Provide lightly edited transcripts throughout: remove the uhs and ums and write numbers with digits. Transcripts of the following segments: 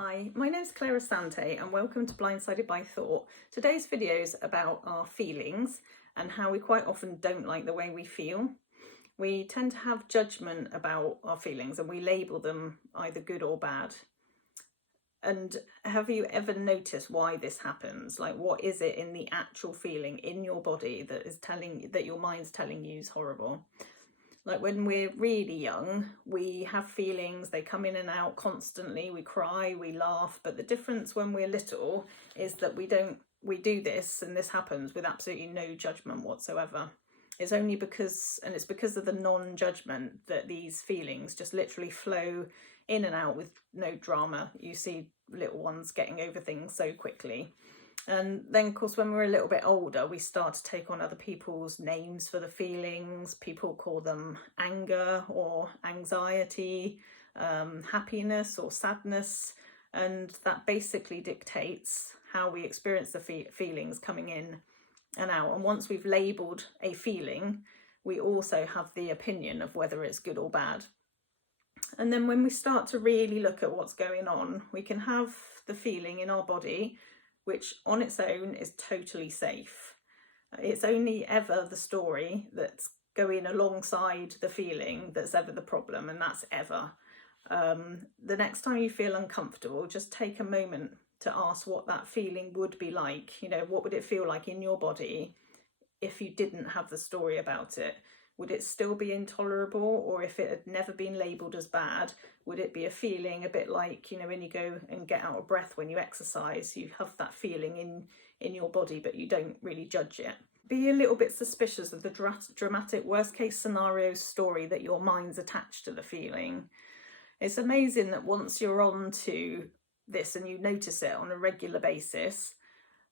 Hi, my name's Clara Sante and welcome to Blindsided by Thought. Today's video is about our feelings and how we quite often don't like the way we feel. We tend to have judgment about our feelings and we label them either good or bad. And have you ever noticed why this happens? Like, what is it in the actual feeling in your body that is that your mind's telling you is horrible? Like when we're really young, we have feelings, they come in and out constantly, we cry, we laugh, but the difference when we're little is that we do this and this happens with absolutely no judgment whatsoever. It's only because of the non-judgment that these feelings just literally flow in and out with no drama. You see little ones getting over things so quickly. And then, of course, when we're a little bit older, we start to take on other people's names for the feelings. People call them anger or anxiety, happiness or sadness. And that basically dictates how we experience the feelings coming in and out. And once we've labelled a feeling, we also have the opinion of whether it's good or bad. And then when we start to really look at what's going on, we can have the feeling in our body which on its own is totally safe. It's only ever the story that's going alongside the feeling that's ever the problem, and that's ever. The next time you feel uncomfortable, just take a moment to ask what that feeling would be like. You know, what would it feel like in your body if you didn't have the story about it? Would it still be intolerable? Or if it had never been labelled as bad, would it be a feeling a bit like, you know, when you go and get out of breath when you exercise, you have that feeling in your body, but you don't really judge it. Be a little bit suspicious of the dramatic worst case scenario story that your mind's attached to the feeling. It's amazing that once you're on to this and you notice it on a regular basis,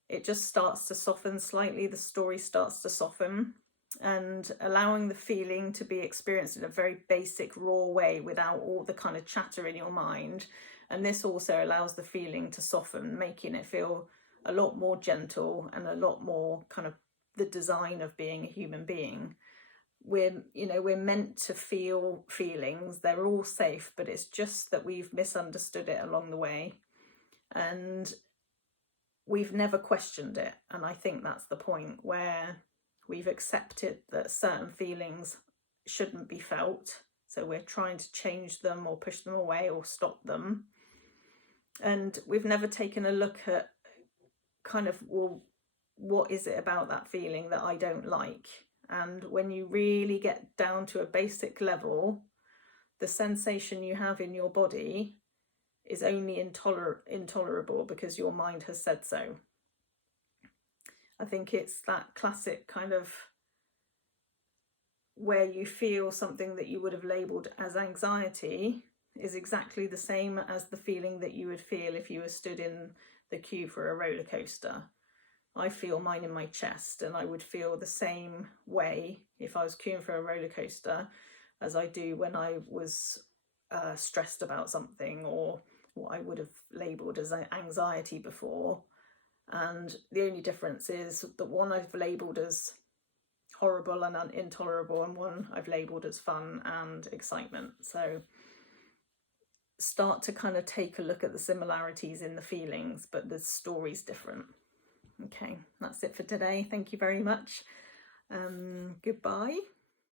it just starts to soften slightly. The story starts to soften, and allowing the feeling to be experienced in a very basic, raw way without all the kind of chatter in your mind. And this also allows the feeling to soften, making it feel a lot more gentle and a lot more kind of the design of being a human being. We're meant to feel feelings. They're all safe, but it's just that we've misunderstood it along the way. And we've never questioned it. And I think that's the point, where we've accepted that certain feelings shouldn't be felt. So we're trying to change them or push them away or stop them. And we've never taken a look at kind of, well, what is it about that feeling that I don't like? And when you really get down to a basic level, the sensation you have in your body is only intolerable because your mind has said so. I think it's that classic kind of where you feel something that you would have labelled as anxiety is exactly the same as the feeling that you would feel if you were stood in the queue for a roller coaster. I feel mine in my chest, and I would feel the same way if I was queuing for a roller coaster as I do when I was stressed about something, or what I would have labelled as anxiety before. And the only difference is that one I've labelled as horrible and intolerable, and one I've labelled as fun and excitement. So start to kind of take a look at the similarities in the feelings, but the story's different. Okay, that's it for today. Thank you very much. Goodbye.